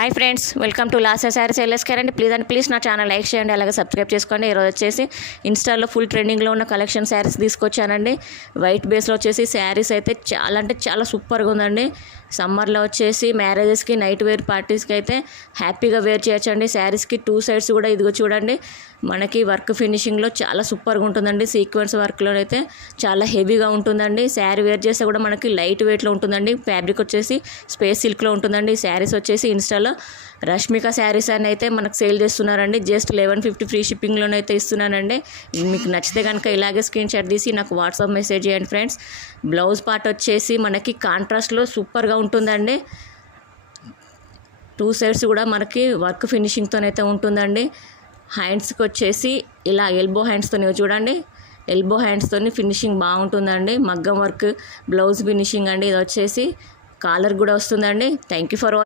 Hi friends, welcome to Lasa sari sellers care అండి. Please నా channel like చేయండి, అలాగే సబ్స్క్రైబ్ చేసుకోండి. ఈరోజు వచ్చేసి ఇన్స్టాలో ఫుల్ ట్రెండింగ్లో ఉన్న కలెక్షన్ శారీస్ తీసుకొచ్చానండి. వైట్ బేస్లో వచ్చేసి శారీస్ అయితే చాలా అంటే చాలా సూపర్గా ఉందండి. సమ్మర్లో వచ్చేసి మ్యారేజెస్కి, నైట్ వేర్ పార్టీస్కి అయితే హ్యాపీగా వేర్ చేయొచ్చండి. శారీస్కి 2 సైడ్స్ కూడా ఇదిగో చూడండి, మనకి వర్క్ ఫినిషింగ్లో చాలా సూపర్గా ఉంటుందండి. సీక్వెన్స్ వర్క్లో అయితే చాలా హెవీగా ఉంటుందండి. శారీ వేర్ చేస్తే కూడా మనకి లైట్ వెయిట్లో ఉంటుందండి. ఫ్యాబ్రిక్ వచ్చేసి స్పేస్ సిల్క్లో ఉంటుందండి. శారీస్ వచ్చేసి ఇన్స్టాలో రష్మిక శారీస్ అని అయితే మనకు సేల్ చేస్తున్నారండి. జస్ట్ 1150 ఫ్రీ షిప్పింగ్లోనైతే ఇస్తున్నానండి. మీకు నచ్చితే కనుక ఇలాగే స్క్రీన్ షాట్ తీసి నాకు వాట్సాప్ మెసేజ్ చేయండి ఫ్రెండ్స్. బ్లౌజ్ పార్ట్ వచ్చేసి మనకి కాంట్రాస్ట్లో సూపర్గా ఉంటుందండి. 2 సైడ్స్ కూడా మనకి వర్క్ ఫినిషింగ్తోనైతే ఉంటుందండి. హ్యాండ్స్కి వచ్చేసి ఇలా ఎల్బో హ్యాండ్స్తో చూడండి, ఎల్బో హ్యాండ్స్తో ఫినిషింగ్ బాగుంటుందండి. మగ్గం వర్క్ బ్లౌజ్ ఫినిషింగ్ అండి. ఇది వచ్చేసి కాలర్ కూడా వస్తుందండి. Thank you for